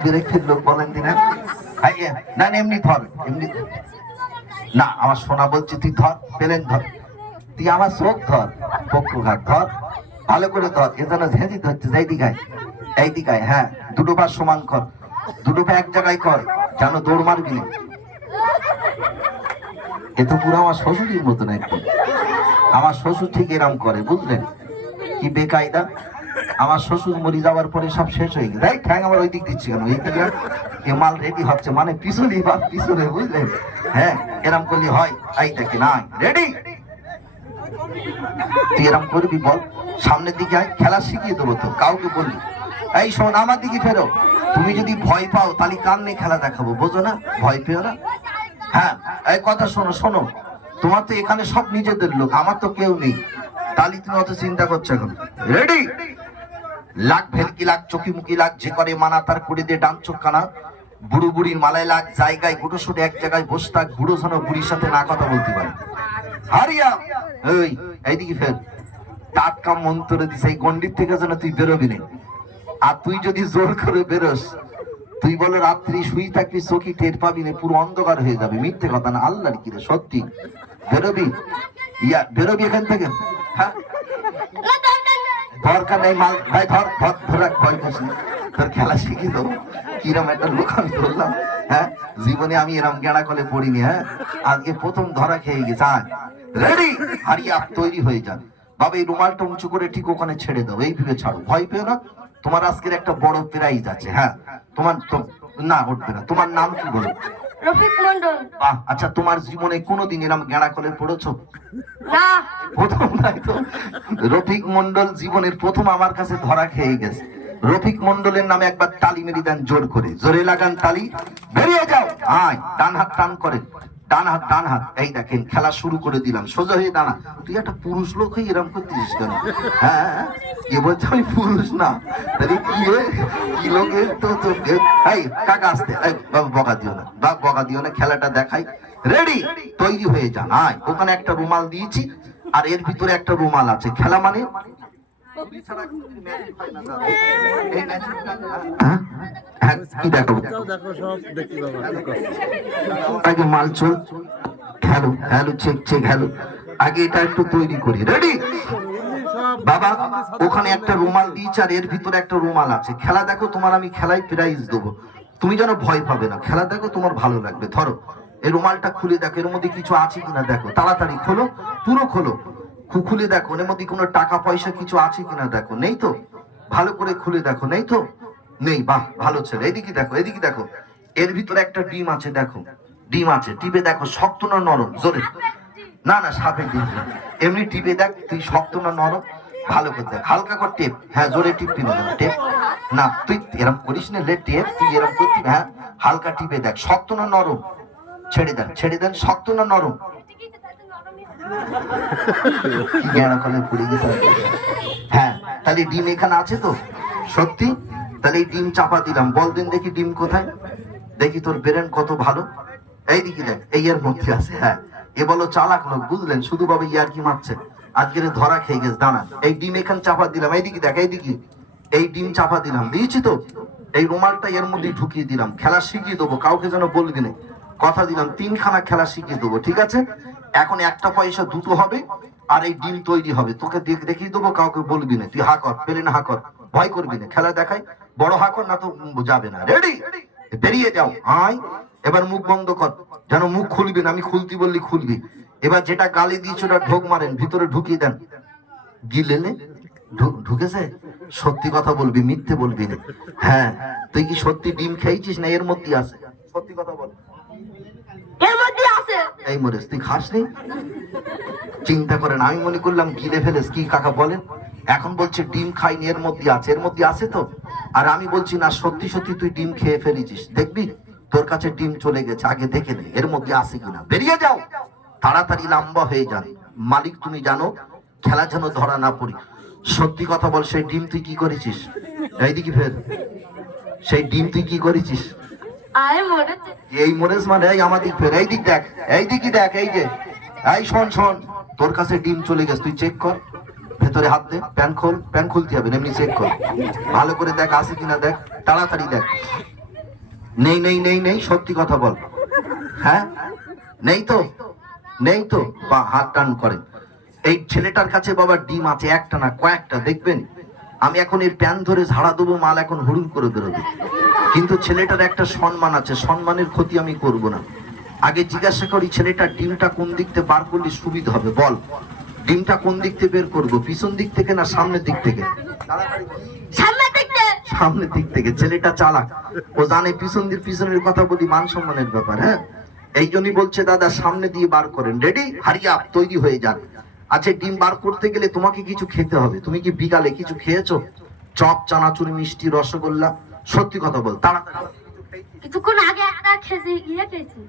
বিরক্তির লোক বলেন দিনা না এমনি ধর এমনি না আমার সোনা বলছি তুই ধর পেলেন ধর তুই আমার চোখ ধর পক্ষঘাত ধর ভালো করে ধর এ যেন ঝেঁঝি ধরছে এই দিকায় হ্যাঁ দুটো পা সমান কর দুটো পা এক জায়গায় কর যেন দৌড় মারবি না এ তো পুরো আমার শ্বশুরের মতন একদম আমার শ্বশুর ঠিক এরম করে বুঝলেন কি বেকায়দা আমার শ্বশুর মরি যাওয়ার পরে সব শেষ হয়ে গেছে এই ঠ্যাং আমার ওই দিক দিচ্ছি কেন ওই দিকে এ মাল রেডি হচ্ছে মানে পিছনে বা পিছনে বুঝলেন হ্যাঁ এরম করলে হয় এই দেখি না রেডি তুই এরম করবি বল সামনের দিকে আয় খেলা শিখিয়ে দেবো তো কাউকে বলবি এই শোন আমার দিকে ফেরো তুমি যদি ভয় পাও তাহলে কান নিয়ে খেলা দেখাবো বোঝো না ভয় পেও না হ্যাঁ এই কথা শোনো শোনো তোমার তো এখানে সব নিজেদের লোক আমার তো কেউ নেই তাহলে তুমি অত চিন্তা করছো এখন রেডি লাখ ভেলকি লাখ চোখি মুখি লাখ যে করে মানা তার করে দিয়ে ডান চোখ কানা বুড়ো বুড়ির মালায় লাখ জায়গায় গুটো শুটে এক জায়গায় বসে থাক বুড়ো যেন বুড়ির সাথে না কথা বলতে পারে হারিয়া এই এইদিকে ফের টাটকা মন্ত্র দিস এই গন্ডির থেকে যেন তুই বেরোবি না আর তুই যদি জোর করে বেরোস তুই বলে রাত্রি শুই থাকবি চোখি টের পাবি না পুরো অন্ধকার হয়ে যাবে মিথ্যে কথা না আল্লাহর কি রে সত্যি বেরোবি বেরোবি এখান থেকে হ্যাঁ দরকার নেই মাল ভাই ধর ধর ধর ভয় পাস না তোর খেলা শিখি তো কিরম একটা লোক আমি ধরলাম হ্যাঁ জীবনে আমি এরম গেঁড়া কলে পড়িনি হ্যাঁ আজকে প্রথম ধরা খেয়ে গেছে রেডি হারিয়া তৈরি হয়ে যান বাবা এই রুমালটা উঁচু করে ঠিক ওখানে ছেড়ে দাও এই ভেবে ছাড়ো ভয় পেও না তোমার আজকের একটা বড় প্রাইজ আছে হ্যাঁ তোমার না উঠবে না তোমার নাম কি বলো রফিক মন্ডল আচ্ছা তোমার জীবনে কোনোদিন এরম গেঁড়া কলে পড়েছো না প্রথম তাই তো রফিক মন্ডল জীবনের প্রথম আমার কাছে ধরা খেয়ে গেছে রফিক মন্ডলের নামে একবার তালি মেরে দেন জোর করে জোরে লাগান তালি বেরিয়ে যাও আয় ডান হাত টান করেন ডান হাত এই দেখেন খেলা শুরু করে দিলাম সোজা হয়ে দাঁড়া তুই একটা পুরুষ লোক হয়ে এরম করতেছিস কেন হ্যাঁ এ বলছে আমি পুরুষ না তাহলে কি লোকের তো এই কাকা আসতে বকা দিও না খেলাটা দেখাই রেডি তৈরি হয়ে যান আয় ওখানে একটা রুমাল দিয়েছি আর এর ভিতরে একটা রুমাল আছে খেলা মানে কি দেখো আগে মাল চল hello hello check check hello আগে এটা একটু তৈরি করি রেডি বাবা ওখানে একটা রুমাল দিয়েছি আর এর ভিতরে একটা রুমাল আছে খেলা দেখো তোমার আমি খেলায় প্রাইজ দেবো তুমি যেন ভয় পাবে না খেলা দেখো তোমার ভালো লাগবে ধরো এই রুমালটা খুলে দেখো এর মধ্যে কিছু আছে কিনা দেখো তাড়াতাড়ি খোলো পুরো খোলো খুলে দেখো এর মধ্যে কোনো টাকা পয়সা কিছু আছে কিনা দেখো নেই তো ভালো করে খুলে দেখো নেই তো নেই বাহ ভালো ছেলে এদিকে দেখো এর ভিতরে একটা ডিম আছে দেখো ডিম আছে টিপে দেখো শক্ত না নরম জোরে না সাপের ডিম এমনি টিপে দেখ তুই শক্ত না নরম ভালো করে দেখ হালকা কর টেপ হ্যাঁ জোরে টিপবি না টেপ না তুই এরকম করিস না টেপ তুই এরকম করবি হ্যাঁ হালকা টিপে দেখ শক্ত না নরম ছেড়ে দেন শক্ত না নরম হ্যাঁ তাহলে ডিম এখানে আছে তো সত্যি তাহলে এই ডিম চাপা দিলাম বল দিন দেখি ডিম কোথায় দেখি তোর ব্রেন কত ভালো এইদিকে দেখ এই এর মধ্যে আছে হ্যাঁ এ বলো চালাক লোক বুঝলেন শুধু বাবা ইয়ার কি মারছে আজকের ধরা খেয়ে গেছে দাঁড়া এই ডিম এখানে চাপা দিলাম এইদিকে দেখ এইদিকে এই ডিম চাপা দিলাম দিয়েছি তো এই রুমালটা এর মধ্যে ঢুকিয়ে দিলাম খেলা শিখিয়ে দেবো কাউকে যেন বলবি না কথা দিলাম 3খানা খেলা শিখিয়ে দেবো ঠিক আছে এখন একটা পয়সা দুটো হবে আর এই ডিম তৈরি হবে তোকে দেখিয়ে দেবো কাউকে বলবি না তুই হাকর পেলে না হাকর ভয় করবি না খেলা দেখাই বড় হাকর না তো যাবে না রেডি বেরিয়ে যাও আয় এবার মুখ বন্ধ কর যেন মুখ খুলবি না আমি খুলতি বললি খুলবি এবার যেটা গালি দিয়েছ ওটা ঢোক মারেন ভিতরে ঢুকিয়ে দেন গিলেনে ঢুকেছে সত্যি কথা বলবি মিথ্যে বলবি না হ্যাঁ তুই কি সত্যি ডিম খেয়েছিস না এর মধ্যে আছে সত্যি কথা বল এই মরেস তুই খাস নি চিন্তা করেন আমি মনে করলাম গিলে ফেলেস কি কাকা বলেন এখন বলছে ডিম খাইনি এর মধ্যে আছে তো আর আমি বলছি না সত্যি তুই ডিম খেয়ে ফেলেছিস দেখবি তোর কাছে ডিম চলে গেছে আগে দেখে নে এর মধ্যে আছে কিনা বেরিয়ে যাও তাড়াতাড়ি লম্বা হয়ে যান মালিক তুমি জানো খেলা যেন ধরা না পড়ি সত্যি কথা বল সেই ডিম তুই কি করেছিস এইদিকে ফের সেই ডিম তুই কি করেছিস এই মরেস মানে এই আমাদিক ফের এইদিক দেখ এই যে এই শোন তোর কাছে ডিম চলে গেছে তুই চেক কর ভেতরে হাত দে প্যান খুলতে হবে এমনি চেক কর ভালো করে দেখ আছে কিনা দেখ তাড়াতাড়ি দেখ নেই নেই নেই নেই, সত্যি কথা বল। হ্যাঁ, নেই তো, নেই তো, বা হাত টান করেন। এই ছেলেটার কাছে বাবা ডিম আছে, একটা না কয়েকটা, দেখবেন আমি এখন এর প্যান ধরে ঝাড়া দেবো, মাল এখন হুড়ুম করে বেরোবে। কিন্তু ছেলেটার একটা সম্মান আছে, সম্মানের ক্ষতি আমি করব না। আগে জিজ্ঞাসা করি, ছেলেটার ডিমটা কোন দিক থেকে বার করলে সুবিধা হবে, বল। ডিমটা কোন দিক থেকে বের করবো, পিছন দিক থেকে না সামনের দিক থেকে? সামনের দিক দিয়ে। সামনের দিক থেকে। ছেলেটা চালাক, ও জানে পিছনের কথা বলি মান সম্মানের ব্যাপার। হ্যাঁ, এই জন্যই বলছে দাদা সামনে দিয়ে বার করেন। রেডি, হারিয়া তৈরি হয়ে যান। আচ্ছা, ডিম বার করতে গেলে তোমাকে কিছু খেতে হবে। তুমি কি বিকালে কিছু খেয়েছো? চপ, চানাচুর, মিষ্টি, রসগোল্লা? সত্যি কথা বল, তাড়াতাড়ি। কিছুক্ষণ আগে একটা খেয়েছি, খেয়েছি।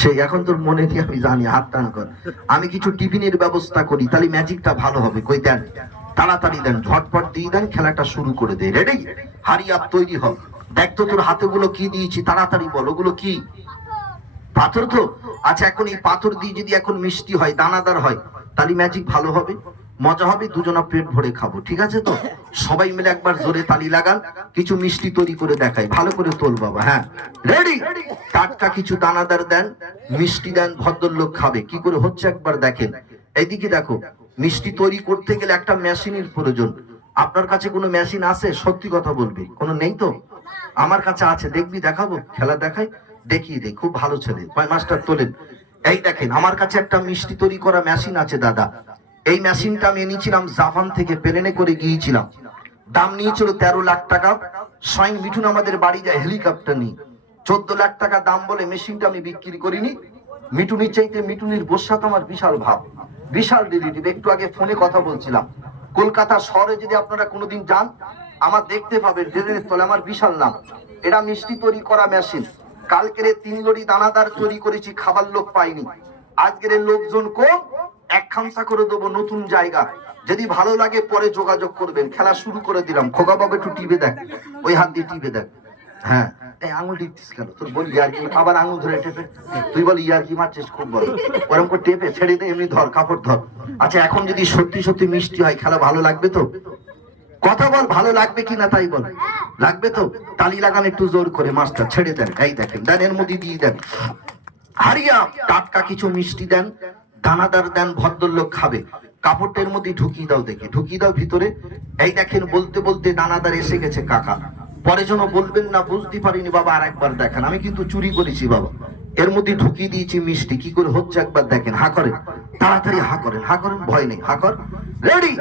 সেই এখন তোর মনে নেই আমি জানি, হাত টান কর। আমি কিছু টিফিনের ব্যবস্থা করি, তাহলে ম্যাজিকটা ভালো হবে। কই দেন, তাড়াতাড়ি দেন, ঝটপট দিয়ে দেন, খেলাটা শুরু করে দে। রেডি, হারিয়া তৈরি হ। দেখ তো তোর হাতে গুলো কি দিয়েছি, তাড়াতাড়ি বল, ওগুলো কি? পাথর তো? আচ্ছা, এখন এই পাথর দিয়ে যদি এখন মিষ্টি হয়, দানাদার হয়, তাহলে ম্যাজিক ভালো হবে, মজা হবে, দুজনা পেট ভরে খাবো। ঠিক আছে তো? সবাই মিলে একবার জোরে তালি লাগান, কিছু মিষ্টি তৈরি করে দেখাই, ভালো করে তোল বাবা। হ্যাঁ, রেডি। টাটকা কিছু দানাদার দেন, মিষ্টি দেন, ভদ্রলোক খাবে। কি করে হচ্ছে একবার দেখেন। এইদিকে দেখো, মিষ্টি তৈরি করতে গেলে একটা মেশিনের প্রয়োজন। আপনার কাছে কোনো মেশিন আছে? সত্যি কথা বলবি, কোনো নেই তো? আমার কাছে আছে, দেখবি? দেখাবো, খেলা দেখাই, দেখিয়ে দে। খুব ভালো ছেলে, মাস্টার তোলেন। এই দেখেন, আমার কাছে একটা মিষ্টি তৈরি করা মেশিন আছে দাদা। এই মেশিনটা আমি এনেছিলাম জাপান থেকে, প্লেনে করে গিয়েছিলাম। দাম নিয়েছিল 13 লাখ টাকা। স্বয়ং মিঠুন আমাদের বাড়ি যায় হেলিকপ্টার নিয়ে। 14 লাখ টাকা দাম বলে মেশিনটা আমি বিক্রি করিনি। মিঠুনির চাইতে মিঠুনির বোর সাথে আমার বিশাল ভাব, বিশাল রিলেটিভ। একটু আগে ফোনে কথা বলছিলাম, কলকাতা শহরে যদি আপনারা কোনোদিন যান, আমার দেখতে পাবেন ট্রেনের তলে আমার বিশাল নাম। এটা মিষ্টি তৈরি করা মেশিন। কালকের 3 লরি দানাদার তৈরি করেছি, খাবার লোক পাইনি। আজকের লোকজন কম, এক খামসা করে দেবো নতুন জায়গা। যদি ভালো লাগে পরে যোগাযোগ করবেন। খেলা শুরু করে দিলাম। খোকা বাবা একটু টিপে দেখ, ওই হাত দিয়ে টিপে দেখ। হ্যাঁ, এই আঙুল টিপছিস কেন? তোর বলি ইয়ার কি, আবার আঙুল ধরে টেপে। তুই বল ইয়ার কি মারছিস, খুব বল। ওরকম করে টেপে ছেড়ে দে, এমনি ধর, কাপড় ধর। আচ্ছা, এখন যদি সত্যি সত্যি মিষ্টি হয়, খেলা ভালো লাগবে তো? কথা বল, ভালো লাগবে কিনা তাই বল। লাগবে তো? তালি লাগান একটু জোর করে, মাস্টার ছেড়ে দেন। এই দেখেন, দেন, এর মধ্যে দিয়ে দেন। হারিয়া টাটকা কিছু মিষ্টি দেন, দানাদার দেন, ভদ্রলোক খাবে। কাপড়টার মধ্যে ঢুকিয়ে দাও, দেখি ঢুকিয়ে দাও ভিতরে। এই দেখেন, বলতে বলতে দানাদার এসে গেছে কাকা। পরে যেন বলবেন না বুঝতে পারিনি বাবা, আর একবার দেখেন, আমি কিন্তু চুরি করেছি বাবা। এর মধ্যে ঢুকিয়ে দিয়েছি মিষ্টি, কি করে হচ্ছে একবার দেখেন। হা করেন, তাড়াতাড়ি হা করেন, হা করেন, ভয় নেই, হা কর। রেডি,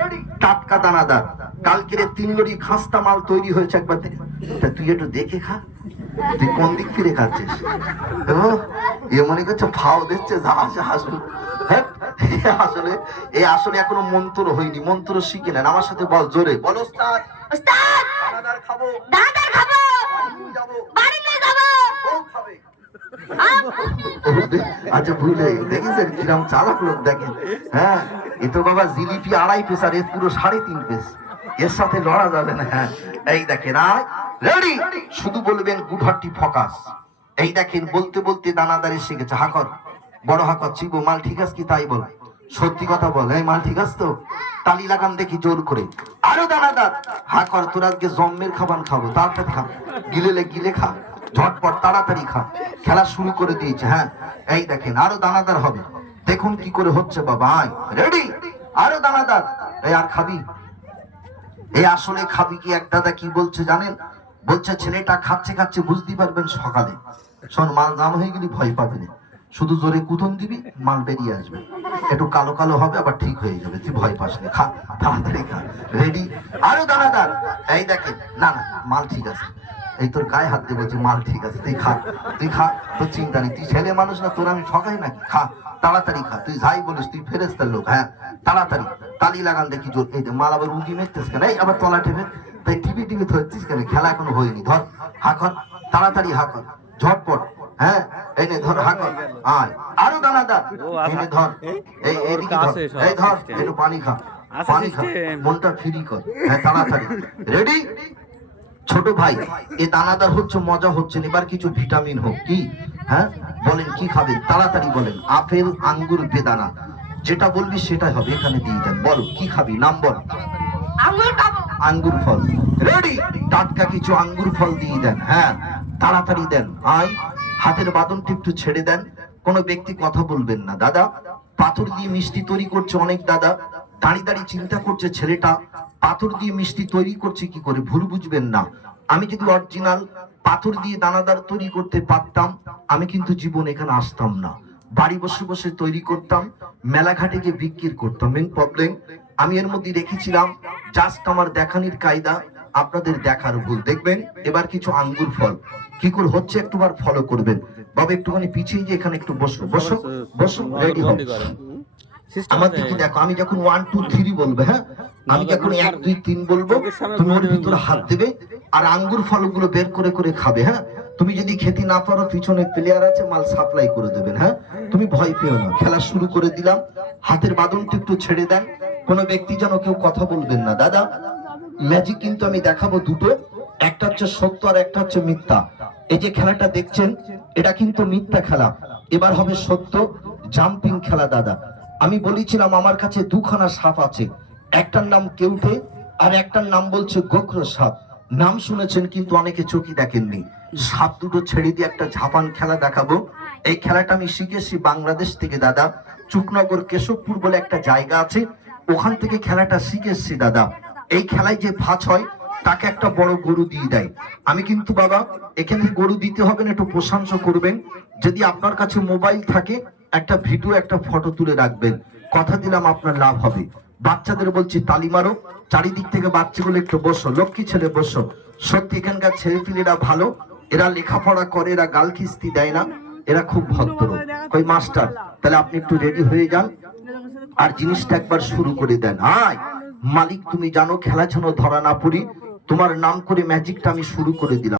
টাটকা দানাদার। কালকের 3 লরি খাস্তা মাল তৈরি হয়েছে, একবার তা তুই একটু দেখে খা। তুই কোন দিক ফিরে খাচ্ছিস? এ মনে করছে ফাও দিচ্ছে, আসলে আসলে এখনো মন্ত্র হয়নি, মন্ত্র শিখে নেন। আমার সাথে বল, জোরে বল, ওস্তাদ। ওস্তাদ, দানাদার খাবো, দানাদার খাবো, যাবো, বাড়ি নিয়ে যাবো। বউ খাবে। আচ্ছা, ভুলে দেখেছেন কিরম চালাক লোক, দেখেন। হ্যাঁ, এ তো বাবা জিলিপি 2.5 পিস, আর এ পুরো 3.5 পিস। এর সাথে লড়া যাবে না। হ্যাঁ, এই দেখেন, রেডি, শুধু বলবেন গুডহাটি ফোকাস। এই দেখেন, বলতে বলতে দানাদার এসে গেছে। হাকর, বড় হাকর, চিবো, মাল ঠিক আছে কি তাই বল, সত্যি কথা বল। এই মাল ঠিক আছে তো? তালি লাগান দেখি জোর করে। আরো দানাদার। হাকর, তোর আজকে জম্মের খাবার খাবো, তাড়াতাড়ি খা, গিলে খা, ঝটপট তাড়াতাড়ি খা। খেলা শুরু করে দিয়েছে। হ্যাঁ, এই দেখেন, আরো দানাদার হবে। দেখুন কি করে হচ্ছে বাবা। আয়, রেডি, আরো দানাদার। এই আর খাবি? এই আসলে খাবি কি? এক দাদা কি বলছে জানেন? বলছে ছেলেটা খাচ্ছে খাচ্ছে বুঝতে পারবেন সকালে। শোন, মাল জাম হয়ে গেলে ভয় পাবে না, শুধু জোরে কুতন দিবি, মাল বেরিয়ে আসবে। একটু কালো কালো হবে, আবার ঠিক হয়ে যাবে, তুই ভয় পাস না, খা, তাড়াতাড়ি খা। রেডি, আরো দানাদার। এই দেখে, না না, মাল ঠিক আছে। এই তোর গায়ে হাত দিয়ে বলছি, মাল ঠিক আছে, তুই খা, তুই খা, তোর চিন্তা নেই। তুই ছেলে মানুষ না, তোর আমি ঠকাই নাকি? খা, তাড়াতাড়ি খা। তুই যাই বলিস, তুই ফেরেস্তার লোক। হ্যাঁ, তাড়াতাড়ি তালি লাগান দেখি জোর। এই মাল আবার উঁকি মেরতেস কেন? এই আবার তলা টেপে, তাই টিভি ধরছিস কেন? খেলা এখনো হয়নি, ধর, হাকর, তাড়াতাড়ি হাকর, ঝটপট। হ্যাঁ, এই নে ধর, হাকর, আয়, আরো দানাদার। এনে ধর, এই এদিকে ধর, এই ধর, একটু পানি খা, পানি খা, মনটা ফ্রি কর। হ্যাঁ, তাড়াতাড়ি। রেডি, ছোট ভাই, এ দানাদার হচ্ছে, মজা হচ্ছে, এবার কিছু ভিটামিন হোক। কি? হ্যাঁ, বলেন কি খাবেন, তাড়াতাড়ি বলেন। আপেল, আঙ্গুর, বেদানা, যেটা বলবি সেটাই হবে। এখানে দিয়ে দেন, বল কি খাবি, নাম বল। আঙ্গুর খাবো। আঙ্গুর ফল। রেডি, টাটকা কিছু আঙ্গুর ফল দিয়ে দেন। হ্যাঁ, তাড়াতাড়ি দেন। আয়, হাতের বাঁধনটা একটু ছেড়ে দেন। কোনো ব্যক্তি কথা বলবেন না। দাদা পাথর দিয়ে মিষ্টি তৈরি করছে অনেক দাদা, দাঁড়িয়ে দাঁড়িয়ে চিন্তা করছে ছেলেটা পাথর দিয়ে মিষ্টি তৈরি করছে কি করে, ভুল বুঝবেন না। আমি যদি অরিজিনাল পাথর দিয়ে দানাদার তৈরি করতে পারতাম আমি কিন্তু জীবন এখানে আসতাম না, বাড়ি বসে বসে তৈরি করতাম, মেলাঘাটে গিয়ে বিক্রি করতাম। মেন প্রবলেম আমি এর মধ্যে রেখেছিলাম জাস্ট আমার দেখানির কায়দা, আপনাদের দেখার ভুল। দেখবেন এবার কিছু আঙ্গুর ফল কি করে হচ্ছে একটুবার ফলো করবেন। বাবা একটুখানি পিছিয়ে গিয়ে এখানে একটু বসো, বসো বসো, রেডি হও। আমার দিকে দেখো, আমি যখন 1 2 3 বলবো, হ্যাঁ আমি যখন 1 2 3 বলবো তুমি ওর ভিতরে হাত দেবে আর আঙ্গুর ফলগুলো বের করে করে খাবে। হ্যাঁ তুমি যদি খেতে না পারো পিছনে প্লেয়ার আছে, মাল সাপ্লাই করে দেবেন। হ্যাঁ তুমি ভয় পেও না। খেলা শুরু করে দিলাম, হাতের বাঁধনটা একটু ছেড়ে দেন, কোনো ব্যক্তি যেন কেউ কথা বলবেন না। দাদা ম্যাজিক কিন্তু আমি দেখাবো দুটো, একটা হচ্ছে সত্য আর একটা হচ্ছে মিথ্যা। এই যে খেলাটা দেখছেন এটা কিন্তু মিথ্যা খেলা, এবার হবে সত্য জাম্পিং খেলা। দাদা আমি বলেছিলাম আমার কাছে দুখানা সাপ আছে, একটার নাম কেউটে আর একটার নাম বলছে গোখর সাপ। নাম শুনেছেন কিন্তু অনেকে চোখে দেখেননি। সাপ দুটো ছেড়ে দিয়ে একটা ঝাপান খেলা দেখাবো। এই খেলাটা আমি শিখেছি বাংলাদেশ থেকে দাদা, চুকনগর কেশবপুর বলে একটা জায়গা আছে, ওখান থেকে খেলাটা শিখেছি দাদা। এই খেলায় যে ভাঁজ হয় তাকে একটা বড় গরু দিয়ে দেয়। আমি কিন্তু বাবা এখানে গরু দিতে হবে না, একটু প্রশংসা করবেন। যদি আপনার কাছে মোবাইল থাকে একটা ভিডিও একটা ফটো তুলে রাখবেন, কথা দিলাম আপনার লাভ হবে। বাচ্চাদের বলছি তালি মারো, চারিদিক থেকে বাচ্চাগুলো একটু বসো, লক্ষ্মী ছেলে বসো। সত্যি এখানকার ছেলেপিলেরা ভালো, এরা লেখাপড়া করে, এরা গাল খিস্তি দেয় না, এরা খুব ভদ্র। ওই মাস্টার তাহলে আপনি একটু রেডি হয়ে যান আর জিনিসটা একবার শুরু করে দেন। আয় মালিক তুমি জানো খেলা যেন ধরা না পড়ি, তোমার নাম করে ম্যাজিকটা আমি শুরু করে দিলাম।